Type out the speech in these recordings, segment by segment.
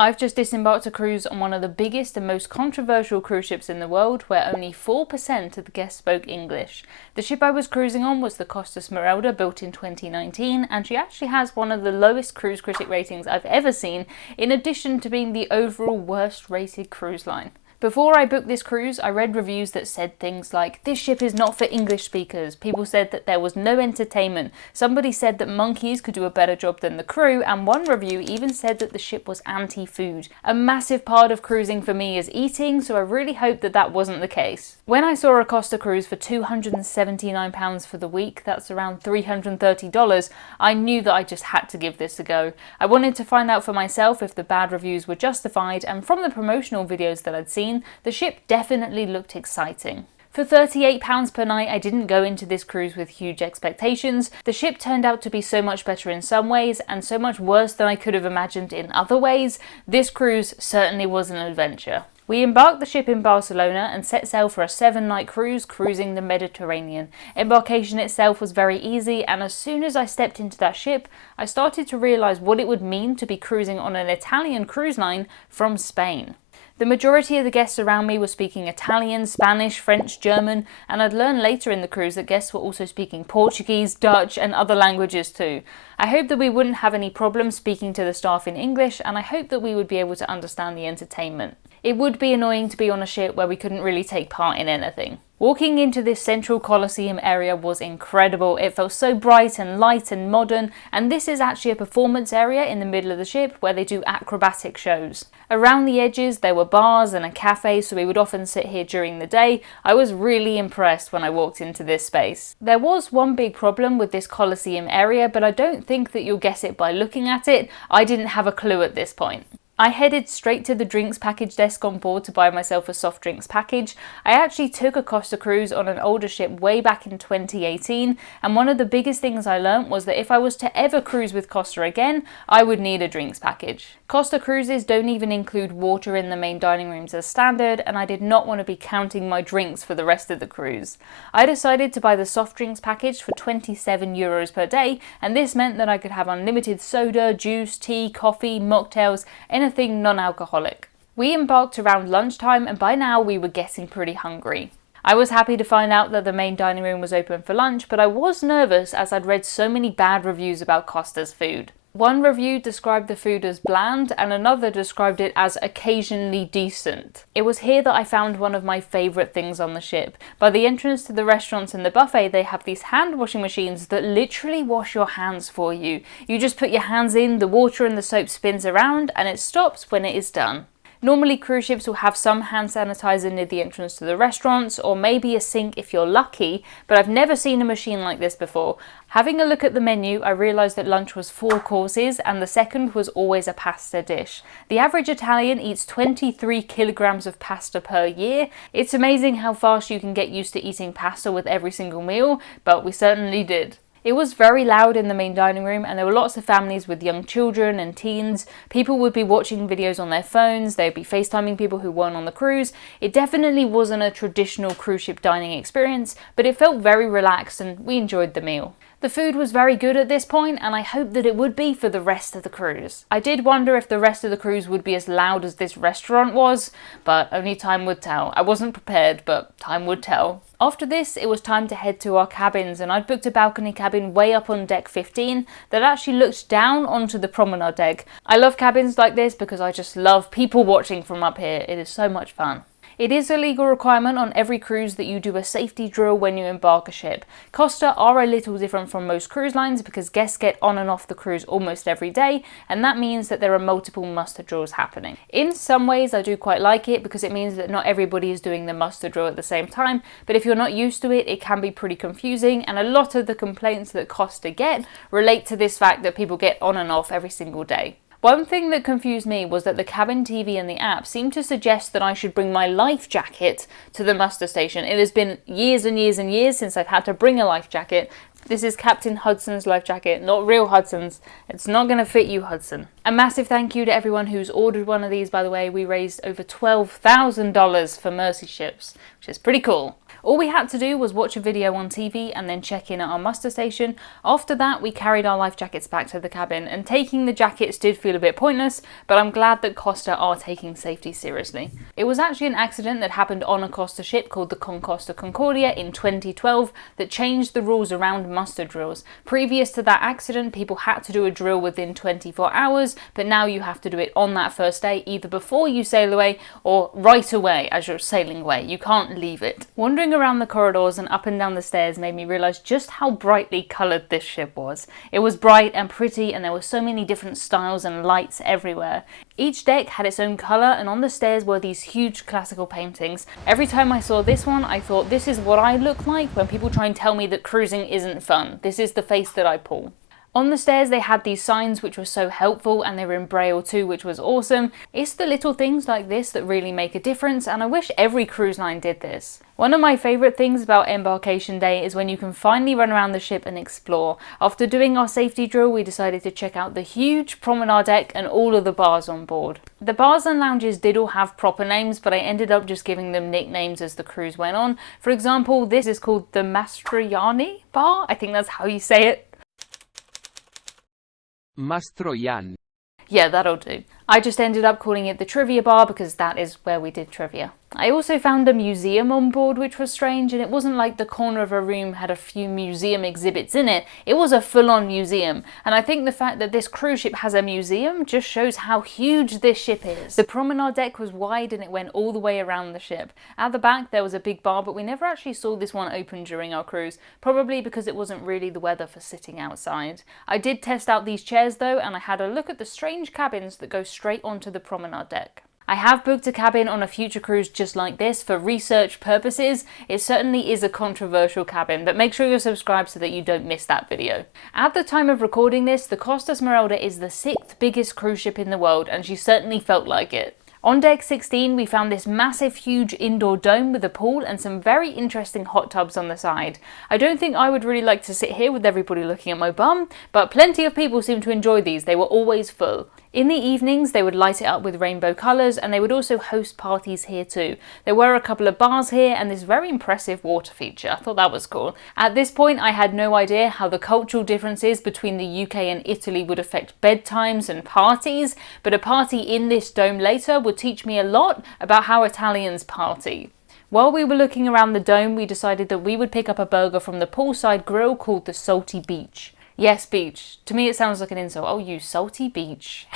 I've just disembarked a cruise on one of the biggest and most controversial cruise ships in the world, where only 4% of the guests spoke English. The ship I was cruising on was the Costa Smeralda, built in 2019, and she actually has one of the lowest Cruise Critic ratings I've ever seen, in addition to being the overall worst rated cruise line. Before I booked this cruise, I read reviews that said things like, "This ship is not for English speakers." People said that there was no entertainment. Somebody said that monkeys could do a better job than the crew, and one review even said that the ship was anti-food. A massive part of cruising for me is eating, so I really hope that that wasn't the case. When I saw a Costa cruise for £279 for the week, that's around $330, I knew that I just had to give this a go. I wanted to find out for myself if the bad reviews were justified, and from the promotional videos that I'd seen, the ship definitely looked exciting. For £38 per night, I didn't go into this cruise with huge expectations. The ship turned out to be so much better in some ways, and so much worse than I could have imagined in other ways. This cruise certainly was an adventure. We embarked the ship in Barcelona and set sail for a 7-night cruise cruising the Mediterranean. Embarkation itself was very easy, and as soon as I stepped into that ship, I started to realise what it would mean to be cruising on an Italian cruise line from Spain. The majority of the guests around me were speaking Italian, Spanish, French, German, and I'd learn later in the cruise that guests were also speaking Portuguese, Dutch, and other languages too. I hope that we wouldn't have any problems speaking to the staff in English, and I hope that we would be able to understand the entertainment. It would be annoying to be on a ship where we couldn't really take part in anything. Walking into this central Coliseum area was incredible. It felt so bright and light and modern, and this is actually a performance area in the middle of the ship where they do acrobatic shows. Around the edges there were bars and a cafe, so we would often sit here during the day. I was really impressed when I walked into this space. There was one big problem with this Coliseum area, but I don't think that you'll guess it by looking at it. I didn't have a clue at this point. I headed straight to the drinks package desk on board to buy myself a soft drinks package. I actually took a Costa cruise on an older ship way back in 2018, and one of the biggest things I learnt was that if I was to ever cruise with Costa again, I would need a drinks package. Costa cruises don't even include water in the main dining rooms as standard, and I did not want to be counting my drinks for the rest of the cruise. I decided to buy the soft drinks package for €27 per day, and this meant that I could have unlimited soda, juice, tea, coffee, mocktails, anything non-alcoholic. We embarked around lunchtime, and by now we were getting pretty hungry. I was happy to find out that the main dining room was open for lunch, but I was nervous as I'd read so many bad reviews about Costa's food. One review described the food as bland, and another described it as occasionally decent. It was here that I found one of my favourite things on the ship. By the entrance to the restaurants and the buffet, they have these hand washing machines that literally wash your hands for you. You just put your hands in, the water and the soap spins around, and it stops when it is done. Normally cruise ships will have some hand sanitizer near the entrance to the restaurants, or maybe a sink if you're lucky, but I've never seen a machine like this before. Having a look at the menu, I realised that lunch was 4 courses and the second was always a pasta dish. The average Italian eats 23 kilograms of pasta per year. It's amazing how fast you can get used to eating pasta with every single meal, but we certainly did. It was very loud in the main dining room, and there were lots of families with young children and teens. People would be watching videos on their phones, they'd be FaceTiming people who weren't on the cruise. It definitely wasn't a traditional cruise ship dining experience, but it felt very relaxed and we enjoyed the meal. The food was very good at this point, and I hoped that it would be for the rest of the cruise. I did wonder if the rest of the cruise would be as loud as this restaurant was, but only time would tell. I wasn't prepared, but time would tell. After this, it was time to head to our cabins, and I'd booked a balcony cabin way up on deck 15 that actually looked down onto the promenade deck. I love cabins like this because I just love people watching from up here. It is so much fun. It is a legal requirement on every cruise that you do a safety drill when you embark a ship. Costa are a little different from most cruise lines because guests get on and off the cruise almost every day, and that means that there are multiple muster drills happening. In some ways I do quite like it because it means that not everybody is doing the muster drill at the same time, but if you're not used to it, it can be pretty confusing, and a lot of the complaints that Costa get relate to this fact that people get on and off every single day. One thing that confused me was that the cabin TV and the app seemed to suggest that I should bring my life jacket to the muster station. It has been years and years and years since I've had to bring a life jacket. This is Captain Hudson's life jacket, not real Hudson's. It's not going to fit you, Hudson. A massive thank you to everyone who's ordered one of these, by the way. We raised over $12,000 for Mercy ships, which is pretty cool. All we had to do was watch a video on TV and then check in at our muster station. After that, we carried our life jackets back to the cabin, and taking the jackets did feel a bit pointless, but I'm glad that Costa are taking safety seriously. It was actually an accident that happened on a Costa ship called the Costa Concordia in 2012 that changed the rules around muster drills. Previous to that accident, people had to do a drill within 24 hours, but now you have to do it on that first day, either before you sail away or right away as you're sailing away. You can't leave it. Wandering around the corridors and up and down the stairs made me realise just how brightly coloured this ship was. It was bright and pretty, and there were so many different styles and lights everywhere. Each deck had its own colour, and on the stairs were these huge classical paintings. Every time I saw this one, I thought, this is what I look like when people try and tell me that cruising isn't fun. This is the face that I pull. On the stairs they had these signs which were so helpful, and they were in Braille too, which was awesome. It's the little things like this that really make a difference, and I wish every cruise line did this. One of my favourite things about embarkation day is when you can finally run around the ship and explore. After doing our safety drill, we decided to check out the huge promenade deck and all of the bars on board. The bars and lounges did all have proper names, but I ended up just giving them nicknames as the cruise went on. For example, this is called the Mastroianni bar, I think that's how you say it. Mastroianni. Yeah, that'll do. I just ended up calling it the trivia bar because that is where we did trivia. I also found a museum on board, which was strange, and it wasn't like the corner of a room had a few museum exhibits in it. It was a full-on museum, and I think the fact that this cruise ship has a museum just shows how huge this ship is. The promenade deck was wide and it went all the way around the ship. At the back there was a big bar, but we never actually saw this one open during our cruise, probably because it wasn't really the weather for sitting outside. I did test out these chairs though, and I had a look at the strange cabins that go straight onto the promenade deck. I have booked a cabin on a future cruise just like this for research purposes. It certainly is a controversial cabin, but make sure you're subscribed so that you don't miss that video. At the time of recording this, the Costa Smeralda is the 6th biggest cruise ship in the world, and she certainly felt like it. On deck 16, we found this massive, huge indoor dome with a pool and some very interesting hot tubs on the side. I don't think I would really like to sit here with everybody looking at my bum, but plenty of people seem to enjoy these. They were always full. In the evenings, they would light it up with rainbow colours, and they would also host parties here too. There were a couple of bars here and this very impressive water feature. I thought that was cool. At this point, I had no idea how the cultural differences between the UK and Italy would affect bedtimes and parties, but a party in this dome later would teach me a lot about how Italians party. While we were looking around the dome, we decided that we would pick up a burger from the poolside grill called the Salty Beach. Yes, beach. To me it sounds like an insult. Oh, you salty beach.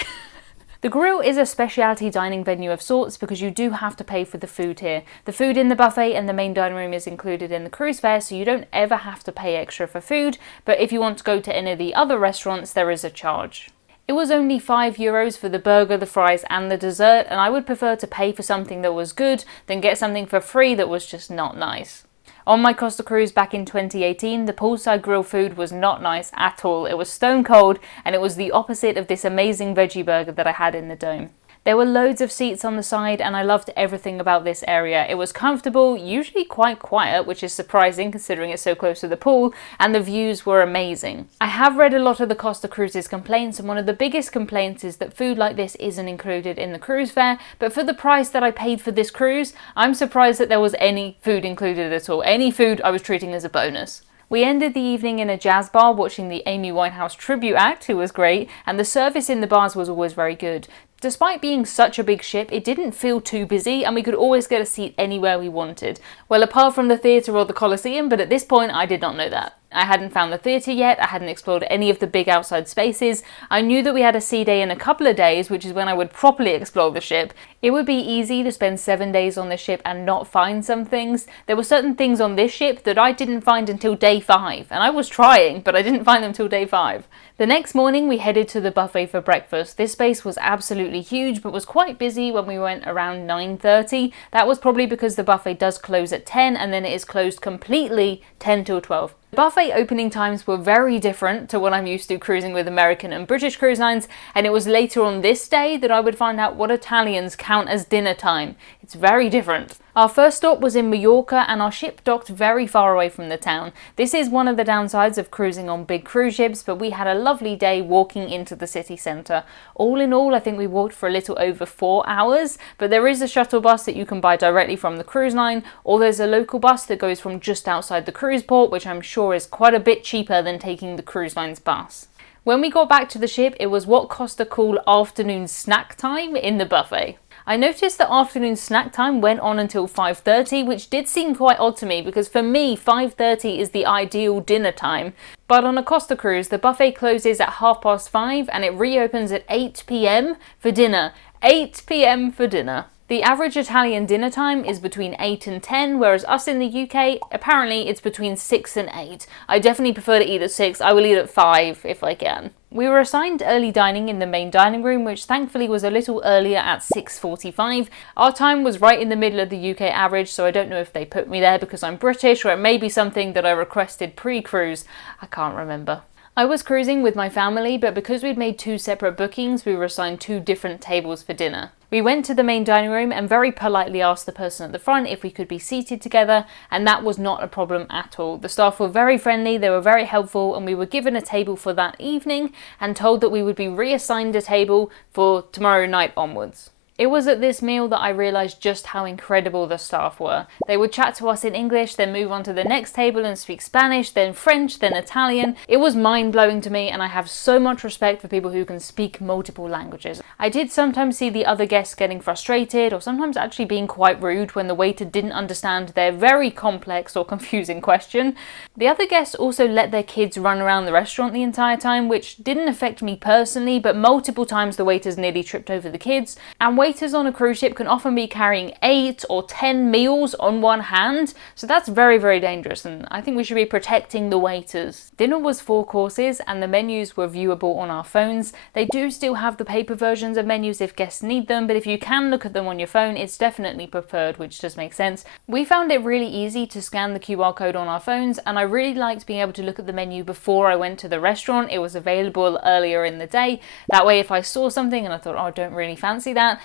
The grill is a specialty dining venue of sorts because you do have to pay for the food here. The food in the buffet and the main dining room is included in the cruise fare, so you don't ever have to pay extra for food, but if you want to go to any of the other restaurants, there is a charge. It was only €5 for the burger, the fries and the dessert, and I would prefer to pay for something that was good than get something for free that was just not nice. On my Costa cruise back in 2018, the poolside grill food was not nice at all. It was stone cold, and it was the opposite of this amazing veggie burger that I had in the dome. There were loads of seats on the side, and I loved everything about this area. It was comfortable, usually quite quiet, which is surprising considering it's so close to the pool, and the views were amazing. I have read a lot of the Costa Cruises complaints, and one of the biggest complaints is that food like this isn't included in the cruise fare, but for the price that I paid for this cruise, I'm surprised that there was any food included at all. Any food I was treating as a bonus. We ended the evening in a jazz bar watching the Amy Winehouse tribute act, who was great, and the service in the bars was always very good. Despite being such a big ship, it didn't feel too busy and we could always get a seat anywhere we wanted. Well, apart from the theatre or the Coliseum, but at this point I did not know that. I hadn't found the theatre yet, I hadn't explored any of the big outside spaces. I knew that we had a sea day in a couple of days, which is when I would properly explore the ship. It would be easy to spend 7 days on the ship and not find some things. There were certain things on this ship that I didn't find until day 5, and I was trying, but I didn't find them till day 5. The next morning we headed to the buffet for breakfast. This space was absolutely huge, but was quite busy when we went around 9:30. That was probably because the buffet does close at 10 and then it is closed completely 10 till 12. The buffet opening times were very different to what I'm used to cruising with American and British cruise lines, and it was later on this day that I would find out what Italians count as dinner time. It's very different. Our first stop was in Mallorca and our ship docked very far away from the town. This is one of the downsides of cruising on big cruise ships, but we had a lovely day walking into the city centre. All in all, I think we walked for a little over 4 hours, but there is a shuttle bus that you can buy directly from the cruise line, or there's a local bus that goes from just outside the cruise port, which I'm sure is quite a bit cheaper than taking the cruise line's bus. When we got back to the ship, it was what Costa called afternoon snack time in the buffet. I noticed that afternoon snack time went on until 5:30, which did seem quite odd to me because for me 5:30 is the ideal dinner time. But on a Costa cruise, the buffet closes at 5:30 and it reopens at 8 p.m. for dinner. 8 p.m. for dinner. The average Italian dinner time is between 8 and 10, whereas us in the UK, apparently it's between 6 and 8. I definitely prefer to eat at 6, I will eat at 5 if I can. We were assigned early dining in the main dining room, which thankfully was a little earlier at 6:45. Our time was right in the middle of the UK average, so I don't know if they put me there because I'm British, or it may be something that I requested pre-cruise. I can't remember. I was cruising with my family, but because we'd made 2 separate bookings, we were assigned 2 different tables for dinner. We went to the main dining room and very politely asked the person at the front if we could be seated together, and that was not a problem at all. The staff were very friendly, they were very helpful, and we were given a table for that evening and told that we would be reassigned a table for tomorrow night onwards. It was at this meal that I realised just how incredible the staff were. They would chat to us in English, then move on to the next table and speak Spanish, then French, then Italian. It was mind-blowing to me, and I have so much respect for people who can speak multiple languages. I did sometimes see the other guests getting frustrated, or sometimes actually being quite rude when the waiter didn't understand their very complex or confusing question. The other guests also let their kids run around the restaurant the entire time, which didn't affect me personally, but multiple times the waiters nearly tripped over the kids, and waiters on a cruise ship can often be carrying 8 or 10 meals on one hand, so that's very, very dangerous, and I think we should be protecting the waiters. Dinner was 4 courses and the menus were viewable on our phones. They do still have the paper versions of menus if guests need them, but if you can look at them on your phone, it's definitely preferred, which does make sense. We found it really easy to scan the QR code on our phones, and I really liked being able to look at the menu before I went to the restaurant. It was available earlier in the day. That way if I saw something and I thought, oh, I don't really fancy that,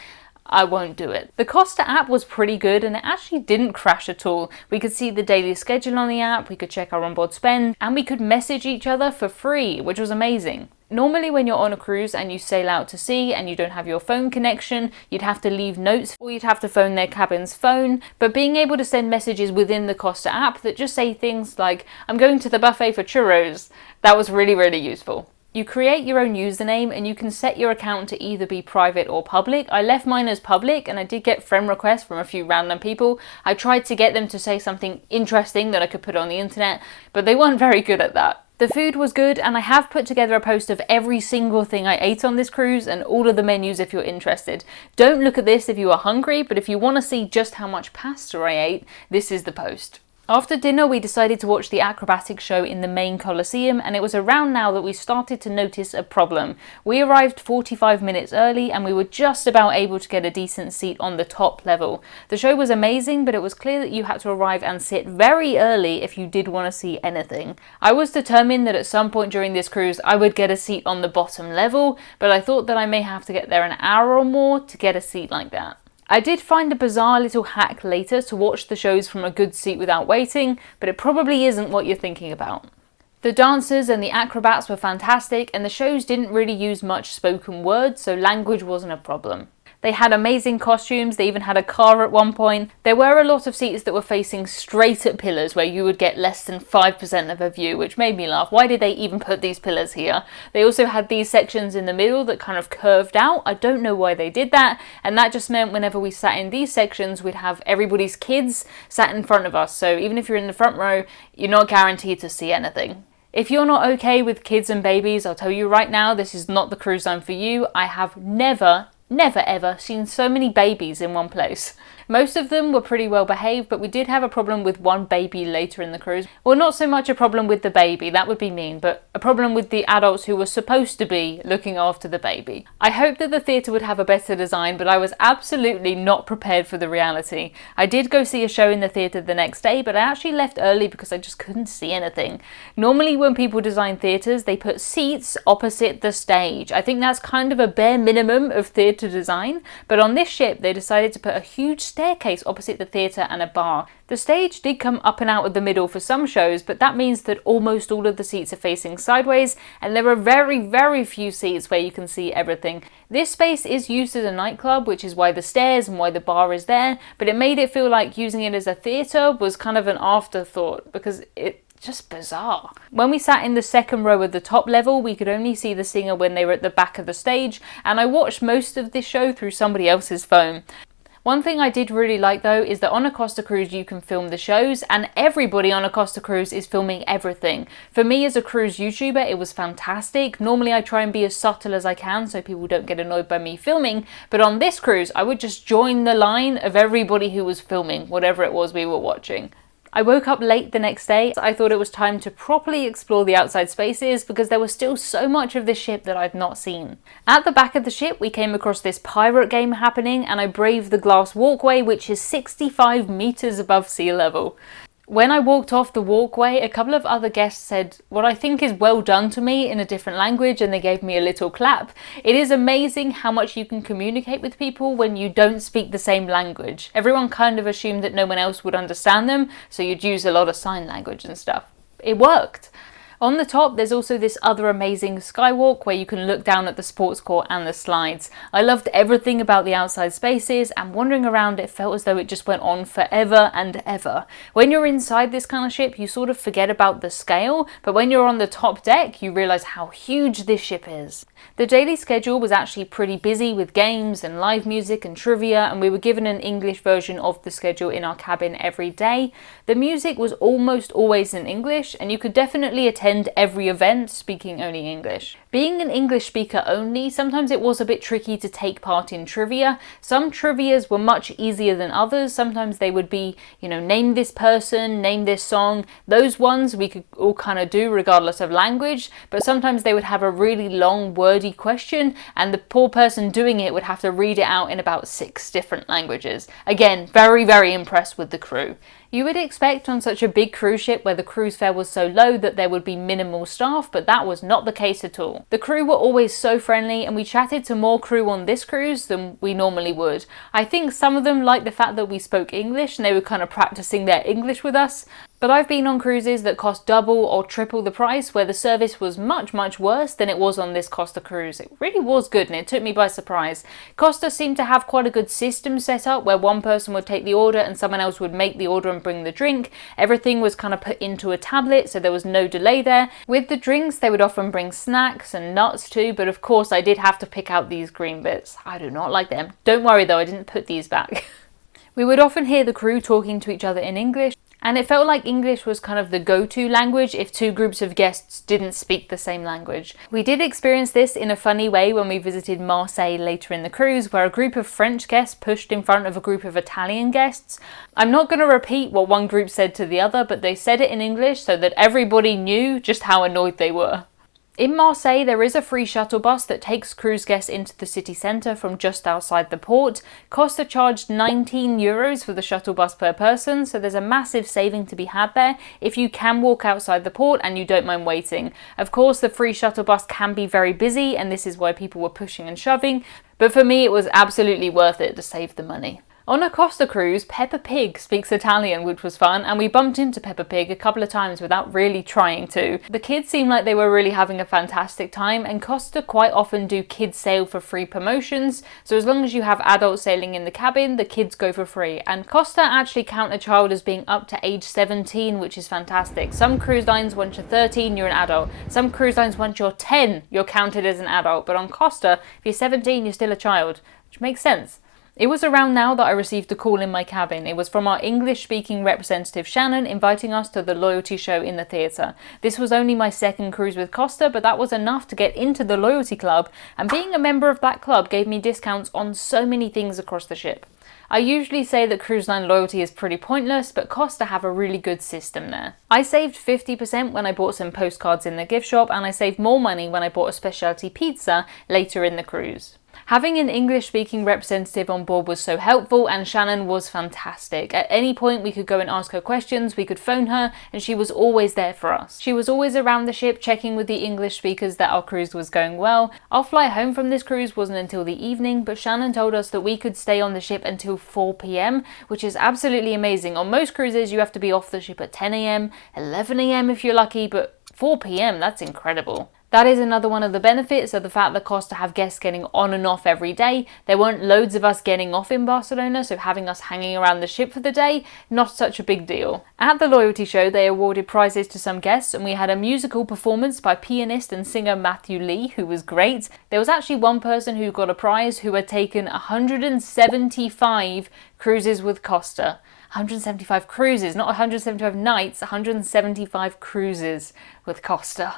I won't do it. The Costa app was pretty good and it actually didn't crash at all. We could see the daily schedule on the app, we could check our onboard spend, and we could message each other for free, which was amazing. Normally when you're on a cruise and you sail out to sea and you don't have your phone connection, you'd have to leave notes or you'd have to phone their cabin's phone, but being able to send messages within the Costa app that just say things like, I'm going to the buffet for churros, that was really, really useful. You create your own username and you can set your account to either be private or public. I left mine as public and I did get friend requests from a few random people. I tried to get them to say something interesting that I could put on the internet, but they weren't very good at that. The food was good and I have put together a post of every single thing I ate on this cruise and all of the menus if you're interested. Don't look at this if you are hungry, but if you want to see just how much pasta I ate, this is the post. After dinner, we decided to watch the acrobatic show in the main Coliseum, and it was around now that we started to notice a problem. We arrived 45 minutes early and we were just about able to get a decent seat on the top level. The show was amazing, but it was clear that you had to arrive and sit very early if you did want to see anything. I was determined that at some point during this cruise I would get a seat on the bottom level, but I thought that I may have to get there an hour or more to get a seat like that. I did find a bizarre little hack later to watch the shows from a good seat without waiting, but it probably isn't what you're thinking about. The dancers and the acrobats were fantastic, and the shows didn't really use much spoken word, so language wasn't a problem. They had amazing costumes, they even had a car at one point. There were a lot of seats that were facing straight at pillars where you would get less than 5% of a view, which made me laugh. Why did they even put these pillars here? They also had these sections in the middle that kind of curved out. I don't know why they did that, and that just meant whenever we sat in these sections, we'd have everybody's kids sat in front of us. So even if you're in the front row, you're not guaranteed to see anything. If you're not okay with kids and babies, I'll tell you right now, this is not the cruise line for you. I have never ever seen so many babies in one place. Most of them were pretty well behaved, but we did have a problem with one baby later in the cruise. Well, not so much a problem with the baby, that would be mean, but a problem with the adults who were supposed to be looking after the baby. I hoped that the theatre would have a better design, but I was absolutely not prepared for the reality. I did go see a show in the theatre the next day, but I actually left early because I just couldn't see anything. Normally when people design theatres, they put seats opposite the stage. I think that's kind of a bare minimum of theatre to design, but on this ship they decided to put a huge staircase opposite the theatre and a bar. The stage did come up and out of the middle for some shows, but that means that almost all of the seats are facing sideways, and there are very few seats where you can see everything. This space is used as a nightclub, which is why the stairs and why the bar is there, but it made it feel like using it as a theatre was kind of an afterthought, because it's just bizarre. When we sat in the second row at the top level, we could only see the singer when they were at the back of the stage, and I watched most of this show through somebody else's phone. One thing I did really like though is that on a Costa cruise you can film the shows, and everybody on a Costa cruise is filming everything. For me as a cruise YouTuber, it was fantastic. Normally I try and be as subtle as I can so people don't get annoyed by me filming, but on this cruise I would just join the line of everybody who was filming whatever it was we were watching. I woke up late the next day. I thought it was time to properly explore the outside spaces because there was still so much of this ship that I've not seen. At the back of the ship we came across this pirate game happening, and I braved the glass walkway, which is 65 meters above sea level. When I walked off the walkway, a couple of other guests said what I think is well done to me in a different language, and they gave me a little clap. It is amazing how much you can communicate with people when you don't speak the same language. Everyone kind of assumed that no one else would understand them, so you'd use a lot of sign language and stuff. It worked. On the top, there's also this other amazing skywalk where you can look down at the sports court and the slides. I loved everything about the outside spaces, and wandering around it felt as though it just went on forever and ever. When you're inside this kind of ship, you sort of forget about the scale, but when you're on the top deck, you realise how huge this ship is. The daily schedule was actually pretty busy with games and live music and trivia, and we were given an English version of the schedule in our cabin every day. The music was almost always in English, and you could definitely attend every event speaking only English. Being an English speaker only, sometimes it was a bit tricky to take part in trivia. Some trivias were much easier than others. Sometimes they would be, name this person, name this song. Those ones we could all kind of do regardless of language, but sometimes they would have a really long wordy question, and the poor person doing it would have to read it out in about 6 different languages. Again, very impressed with the crew. You would expect on such a big cruise ship where the cruise fare was so low that there would be minimal staff, but that was not the case at all. The crew were always so friendly, and we chatted to more crew on this cruise than we normally would. I think some of them liked the fact that we spoke English and they were kind of practicing their English with us. But I've been on cruises that cost double or triple the price where the service was much worse than it was on this Costa cruise. It really was good and it took me by surprise. Costa seemed to have quite a good system set up where one person would take the order and someone else would make the order and bring the drink. Everything was kind of put into a tablet, so there was no delay there. With the drinks, they would often bring snacks and nuts too, but of course I did have to pick out these green bits. I do not like them. Don't worry though, I didn't put these back. We would often hear the crew talking to each other in English, and it felt like English was kind of the go-to language if 2 groups of guests didn't speak the same language. We did experience this in a funny way when we visited Marseille later in the cruise, where a group of French guests pushed in front of a group of Italian guests. I'm not going to repeat what one group said to the other, but they said it in English so that everybody knew just how annoyed they were. In Marseille, there is a free shuttle bus that takes cruise guests into the city centre from just outside the port. Costa charged €19 for the shuttle bus per person, so there's a massive saving to be had there if you can walk outside the port and you don't mind waiting. Of course, the free shuttle bus can be very busy, and this is why people were pushing and shoving, but for me it was absolutely worth it to save the money. On a Costa cruise, Peppa Pig speaks Italian, which was fun, and we bumped into Peppa Pig a couple of times without really trying to. The kids seemed like they were really having a fantastic time, and Costa quite often do kids sail for free promotions, so as long as you have adults sailing in the cabin, the kids go for free. And Costa actually count a child as being up to age 17, which is fantastic. Some cruise lines, once you're 13, you're an adult. Some cruise lines, once you're 10, you're counted as an adult, but on Costa, if you're 17, you're still a child, which makes sense. It was around now that I received a call in my cabin. It was from our English-speaking representative Shannon inviting us to the loyalty show in the theatre. This was only my 2nd cruise with Costa, but that was enough to get into the loyalty club, and being a member of that club gave me discounts on so many things across the ship. I usually say that cruise line loyalty is pretty pointless, but Costa have a really good system there. I saved 50% when I bought some postcards in the gift shop, and I saved more money when I bought a specialty pizza later in the cruise. Having an English-speaking representative on board was so helpful, and Shannon was fantastic. At any point we could go and ask her questions, we could phone her, and she was always there for us. She was always around the ship checking with the English speakers that our cruise was going well. Our flight home from this cruise wasn't until the evening, but Shannon told us that we could stay on the ship until 4 p.m, which is absolutely amazing. On most cruises you have to be off the ship at 10 a.m, 11 a.m if you're lucky, but 4 p.m, that's incredible. That is another one of the benefits of the fact that Costa have guests getting on and off every day. There weren't loads of us getting off in Barcelona, so having us hanging around the ship for the day, not such a big deal. At the loyalty show, they awarded prizes to some guests, and we had a musical performance by pianist and singer Matthew Lee, who was great. There was actually one person who got a prize who had taken 175 cruises with Costa. 175 cruises, not 175 nights, 175 cruises with Costa.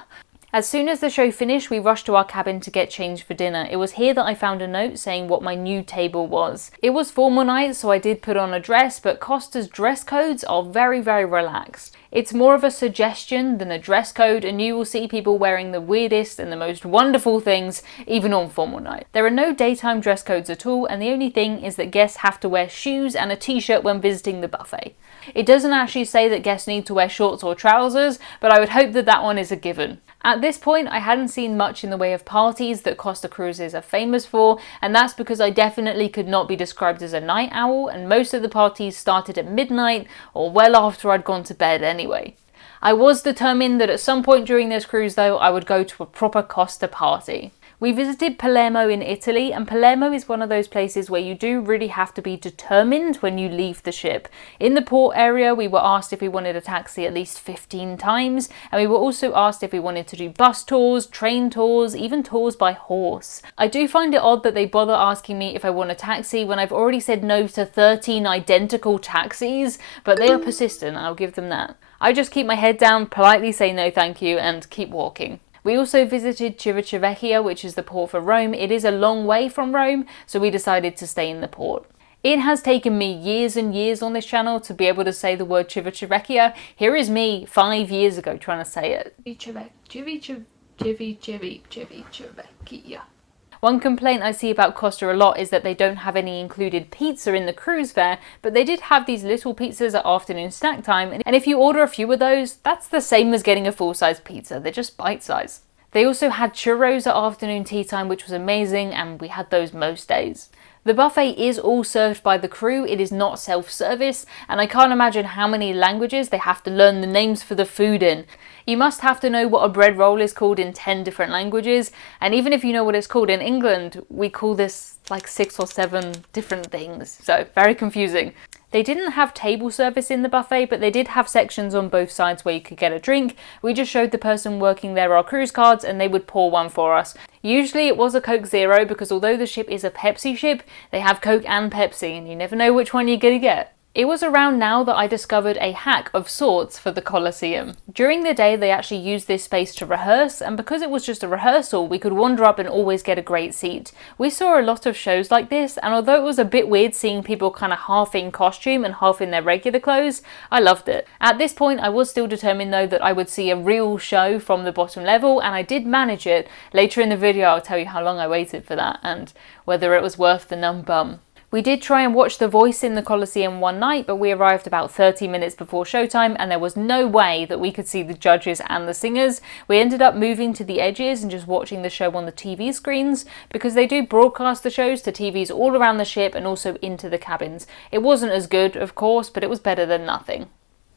As soon as the show finished, we rushed to our cabin to get changed for dinner. It was here that I found a note saying what my new table was. It was formal night, so I did put on a dress, but Costa's dress codes are very, very relaxed. It's more of a suggestion than a dress code, and you will see people wearing the weirdest and the most wonderful things, even on formal night. There are no daytime dress codes at all, and the only thing is that guests have to wear shoes and a t-shirt when visiting the buffet. It doesn't actually say that guests need to wear shorts or trousers, but I would hope that that one is a given. At this point, I hadn't seen much in the way of parties that Costa Cruises are famous for, and that's because I definitely could not be described as a night owl, and most of the parties started at midnight or well after I'd gone to bed anyway. I was determined that at some point during this cruise though, I would go to a proper Costa party. We visited Palermo in Italy, and Palermo is one of those places where you do really have to be determined when you leave the ship. In the port area, we were asked if we wanted a taxi at least 15 times, and we were also asked if we wanted to do bus tours, train tours, even tours by horse. I do find it odd that they bother asking me if I want a taxi when I've already said no to 13 identical taxis, but they are persistent, I'll give them that. I just keep my head down, politely say no thank you, and keep walking. We also visited Civitavecchia, which is the port for Rome. It is a long way from Rome, so we decided to stay in the port. It has taken me years and years on this channel to be able to say the word Civitavecchia. Here is me 5 years ago trying to say it. Civitavecchia. One complaint I see about Costa a lot is that they don't have any included pizza in the cruise fare, but they did have these little pizzas at afternoon snack time, and if you order a few of those, that's the same as getting a full-size pizza, they're just bite-size. They also had churros at afternoon tea time, which was amazing, and we had those most days. The buffet is all served by the crew, it is not self-service, and I can't imagine how many languages they have to learn the names for the food in. You must have to know what a bread roll is called in 10 different languages, and even if you know what it's called in England, we call this like 6 or 7 different things, so very confusing. They didn't have table service in the buffet, but they did have sections on both sides where you could get a drink. We just showed the person working there our cruise cards and they would pour one for us. Usually it was a Coke Zero because although the ship is a Pepsi ship, they have Coke and Pepsi and you never know which one you're gonna get. It was around now that I discovered a hack of sorts for the Coliseum. During the day they actually used this space to rehearse, and because it was just a rehearsal we could wander up and always get a great seat. We saw a lot of shows like this, and although it was a bit weird seeing people kind of half in costume and half in their regular clothes, I loved it. At this point I was still determined though that I would see a real show from the bottom level, and I did manage it. Later in the video I'll tell you how long I waited for that and whether it was worth the numb bum. We did try and watch The Voice in the Coliseum one night, but we arrived about 30 minutes before showtime and there was no way that we could see the judges and the singers. We ended up moving to the edges and just watching the show on the TV screens because they do broadcast the shows to TVs all around the ship and also into the cabins. It wasn't as good, of course, but it was better than nothing.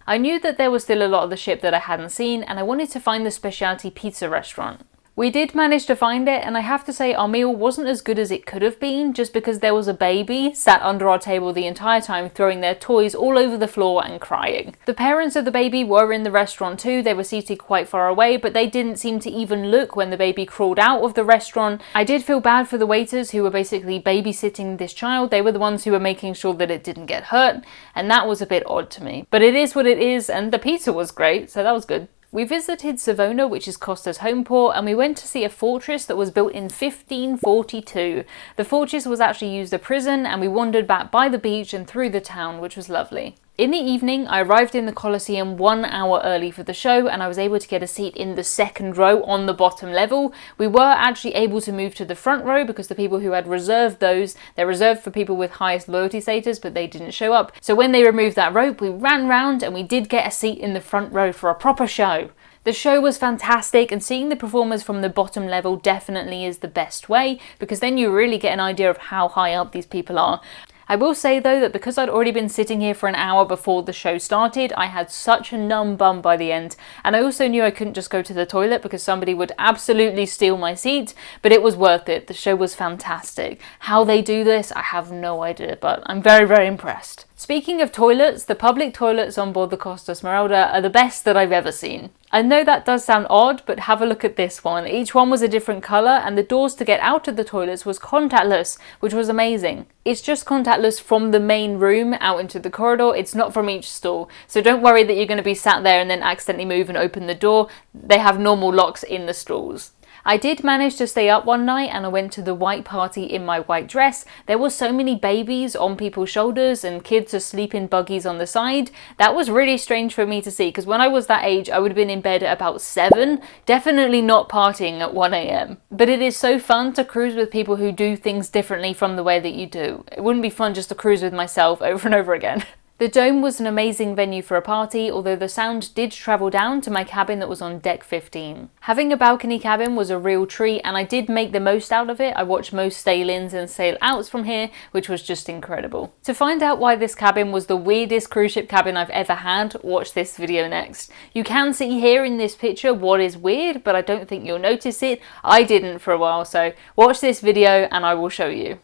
I knew that there was still a lot of the ship that I hadn't seen, and I wanted to find the specialty pizza restaurant. We did manage to find it, and I have to say our meal wasn't as good as it could have been just because there was a baby sat under our table the entire time throwing their toys all over the floor and crying. The parents of the baby were in the restaurant too. They were seated quite far away, but they didn't seem to even look when the baby crawled out of the restaurant. I did feel bad for the waiters who were basically babysitting this child. They were the ones who were making sure that it didn't get hurt, and that was a bit odd to me. But it is what it is, and the pizza was great, so that was good. We visited Savona, which is Costa's home port, and we went to see a fortress that was built in 1542. The fortress was actually used as a prison, and we wandered back by the beach and through the town, which was lovely. In the evening, I arrived in the Coliseum 1 hour early for the show, and I was able to get a seat in the second row on the bottom level. We were actually able to move to the front row because the people who had reserved those, they're reserved for people with highest loyalty status, but they didn't show up. So when they removed that rope, we ran round and we did get a seat in the front row for a proper show. The show was fantastic, and seeing the performers from the bottom level definitely is the best way, because then you really get an idea of how high up these people are. I will say though that because I'd already been sitting here for an hour before the show started, I had such a numb bum by the end, and I also knew I couldn't just go to the toilet because somebody would absolutely steal my seat, but it was worth it. The show was fantastic. How they do this, I have no idea, but I'm very, very impressed. Speaking of toilets, the public toilets on board the Costa Smeralda are the best that I've ever seen. I know that does sound odd, but have a look at this one. Each one was a different colour, and the doors to get out of the toilets was contactless, which was amazing. It's just contactless from the main room out into the corridor, it's not from each stall. So don't worry that you're going to be sat there and then accidentally move and open the door. They have normal locks in the stalls. I did manage to stay up one night, and I went to the white party in my white dress. There were so many babies on people's shoulders and kids asleep in buggies on the side. That was really strange for me to see, because when I was that age I would have been in bed at about 7, definitely not partying at 1 AM. But it is so fun to cruise with people who do things differently from the way that you do. It wouldn't be fun just to cruise with myself over and over again. The Dome was an amazing venue for a party, although the sound did travel down to my cabin that was on deck 15. Having a balcony cabin was a real treat, and I did make the most out of it. I watched most sail-ins and sail-outs from here, which was just incredible. To find out why this cabin was the weirdest cruise ship cabin I've ever had, watch this video next. You can see here in this picture what is weird, but I don't think you'll notice it. I didn't for a while, so watch this video and I will show you.